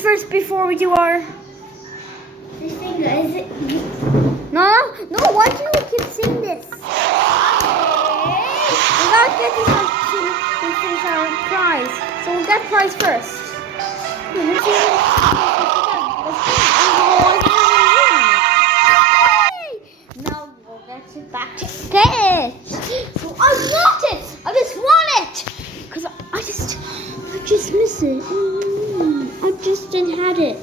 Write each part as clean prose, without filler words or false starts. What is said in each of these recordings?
First before we do our... This finger, is it? No, why do you keep saying this? We gotta get this one to finish our prize. So we'll get prize first. Now we'll get it back to get it. So I want it. I just want it. Because I just miss it. I just didn't have it.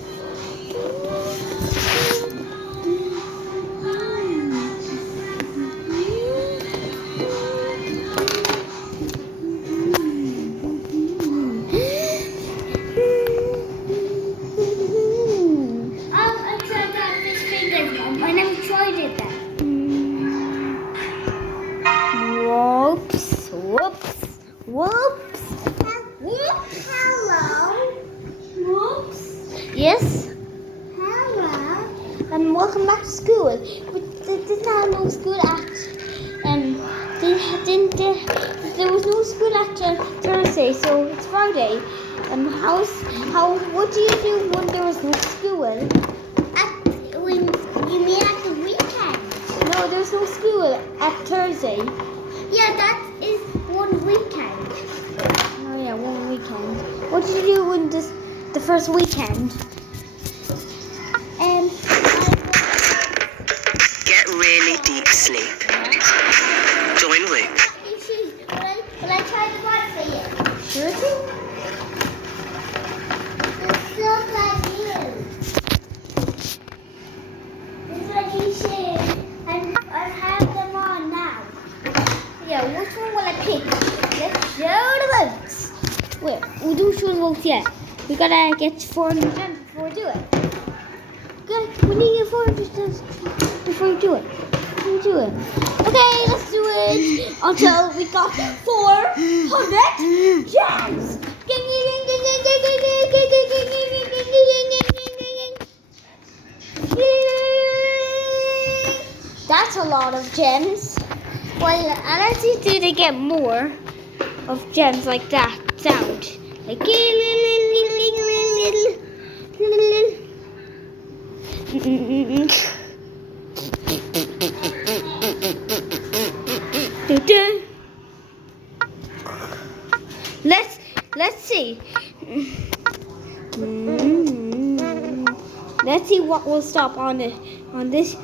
Whoops. Hello. Whoops. Yes? Hello. And welcome back to school. But this time no school at there was no school at Thursday, so it's Friday. What do you do when there was no school? You mean at the weekend? No, there's no school at Thursday. Yeah, that is one weekend. Oh yeah, one weekend. What did you do in the first weekend? Get really deep sleep. Join Whoop. Will I try the one for you? Sure thing. It's still like you. This one you should. I have them on now. Yeah, which one will I pick? Let's show the votes. Wait, we don't show the votes yet. We gotta get 400 gems before we do it. Good, we need to get 400 gems before we do it. Okay, let's do it until we got 400 gems. That's a lot of gems. Well, let's see do they get more of gems like that sound. Like Let's see. Let's see what will stop on these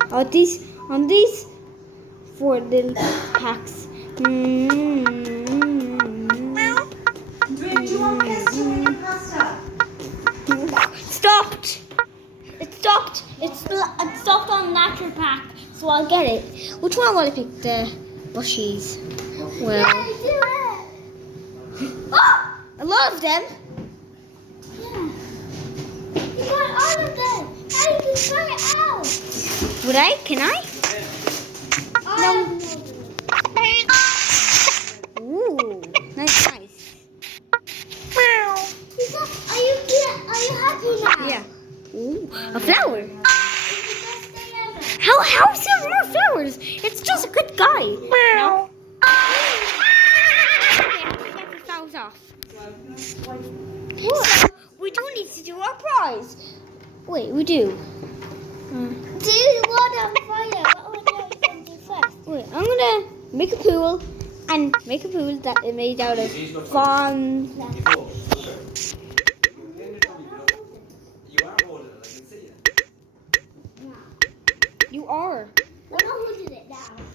4 little packs. Do you want pasta when you pasta? Stopped. It stopped. It stopped on natural pack, so I'll get it. Which one will I pick? The bushies. Well, Yeah, do it. oh, a lot of them. Yeah. You got all of them. Now you can try it out. Would I? Can I? Ooh, nice. Are you happy now? Yeah. Ooh, a flower. It's the best day ever. How is there more flowers? It's just a good guy. No. Okay, get the flowers off. So, we do need to do our prize. Wait, we do. Do you want on fire? What would you do first? Wait, I'm gonna make a pool that is made out of fun. You are. I'm not holding it down.